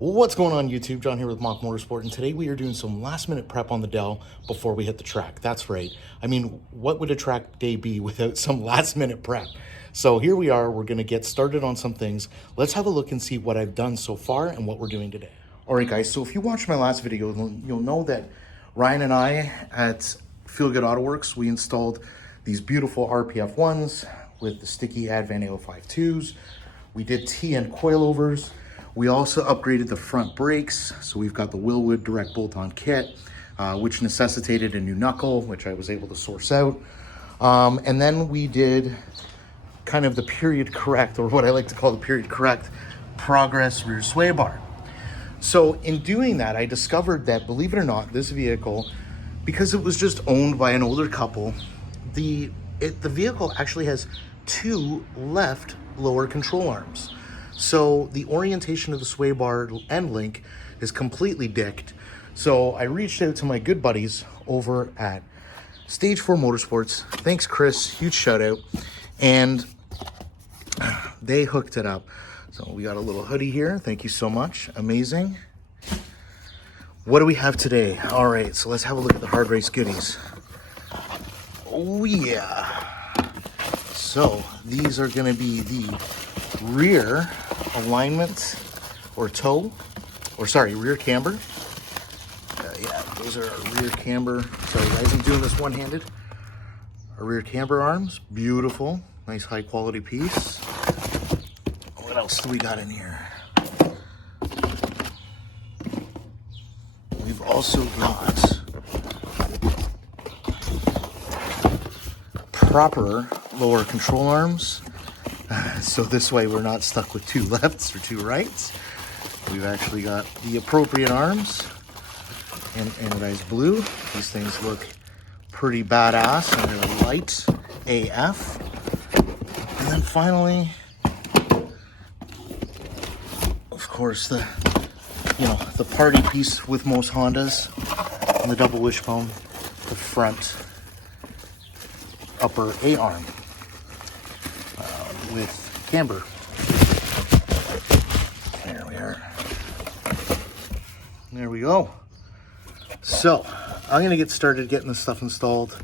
What's going on YouTube? John here with MachMotorsport, and today we are doing some last minute prep on the Dell before we hit the track. That's right. I mean, what would a track day be without some last minute prep? So here we are, we're gonna get started on some things. Let's have a look and see what I've done so far and what we're doing today. All right guys, so if you watched my last video, you'll know that Ryan and I at Feel Good Auto Works, we installed these beautiful RPF ones with the sticky Advan 805.2s. We did T-end coilovers. We also upgraded the front brakes. So we've got the Willwood direct bolt-on kit, which necessitated a new knuckle, which I was able to source out. And then we did kind of the period correct, or what I like to call the period correct, progress rear sway bar. So in doing that, I discovered that, believe it or not, this vehicle, because it was just owned by an older couple, the vehicle actually has two left lower control arms. So the orientation of the sway bar end link is completely dicked. So I reached out to my good buddies over at Stage Four Motorsports. Thanks, Chris. Huge shout out. And they hooked it up. So we got a little hoodie here. Thank you so much. Amazing. What do we have today? All right, so let's have a look at the hard race goodies. Oh yeah. So these are going to be the rear alignment or toe, or sorry, rear camber. Yeah, those are our rear camber. Sorry guys, I'm doing this one-handed. Our rear camber arms, beautiful, nice high quality piece. What else do we got in here? We've also got proper lower control arms. So this way we're not stuck with two lefts or two rights. We've actually got the appropriate arms in anodized blue. These things look pretty badass and they're light AF. And then finally, of course, the party piece with most Hondas and the double wishbone, the front upper A-arm. With camber. There we are. There we go. So I'm gonna get started getting this stuff installed.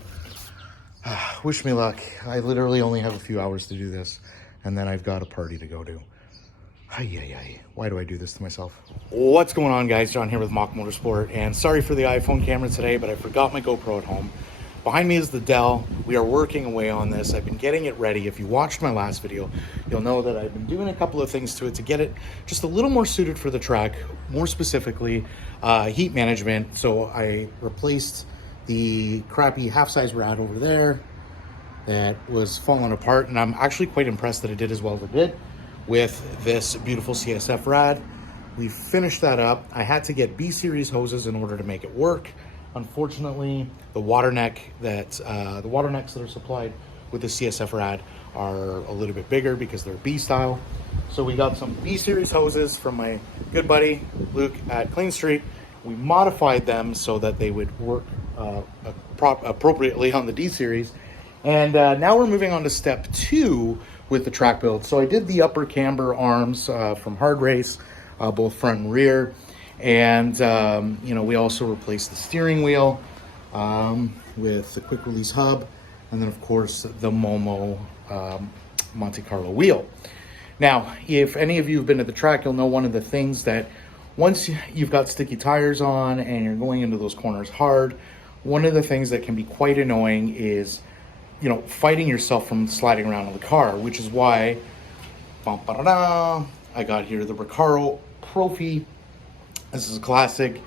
Wish me luck. I literally only have a few hours to do this, and then I've got a party to go to. Why do I do this to myself? What's going on, guys? John here with MachMotorsport, and sorry for the iPhone camera today, but I forgot my GoPro at home. Behind me is the Dell. We are working away on this. I've been getting it ready. If you watched my last video, you'll know that I've been doing a couple of things to it to get it just a little more suited for the track, more specifically heat management. So I replaced the crappy half-size rad over there that was falling apart, and I'm actually quite impressed that it did as well as it did with this beautiful CSF rad. We finished that up. I had to get B-series hoses in order to make it work. Unfortunately, the water necks that are supplied with the CSF rad are a little bit bigger because they're B style. So we got some B series hoses from my good buddy Luke at KleanStreet. We modified them so that they would work appropriately on the D series. And now we're moving on to step 2 with the track build. So I did the upper camber arms from Hard Race, both front and rear. And, we also replaced the steering wheel with the quick release hub. And then, of course, the Momo Monte Carlo wheel. Now, if any of you have been to the track, you'll know one of the things that once you've got sticky tires on and you're going into those corners hard, one of the things that can be quite annoying is, fighting yourself from sliding around in the car, which is why I got here the Recaro Profi. This is a classic.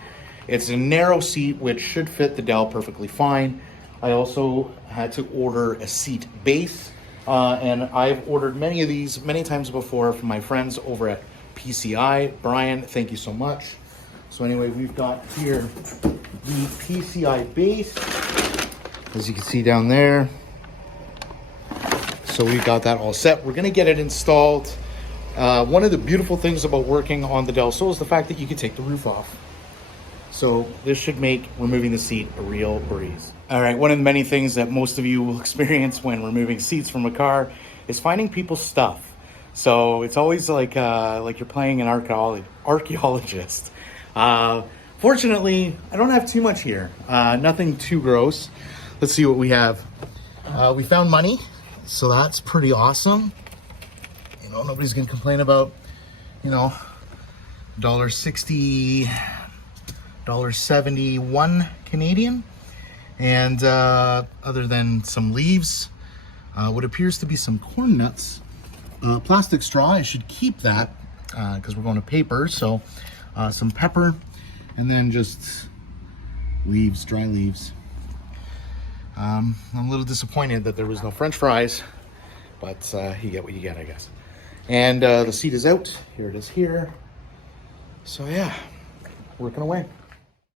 It's a narrow seat, which should fit the Dell perfectly fine. I also had to order a seat base, and I've ordered many of these many times before from my friends over at PCI. Brian, thank you so much. So anyway, we've got here the PCI base, as you can see down there. So we've got that all set. We're gonna get it installed. One of the beautiful things about working on the Del Sol is the fact that you can take the roof off. So this should make removing the seat a real breeze. All right, one of the many things that most of you will experience when removing seats from a car is finding people's stuff. So it's always like you're playing an archaeologist. Fortunately, I don't have too much here. Nothing too gross. Let's see what we have. We found money, so that's pretty awesome. You know, nobody's gonna complain about, you know, $1.60, $1.71 Canadian. And other than some leaves, what appears to be some corn nuts, plastic straw. I should keep that because we're going to paper. So some pepper, and then just leaves, dry leaves. I'm a little disappointed that there was no French fries, but you get what you get, I guess. And the seat is out. Here it is here. So yeah, working away.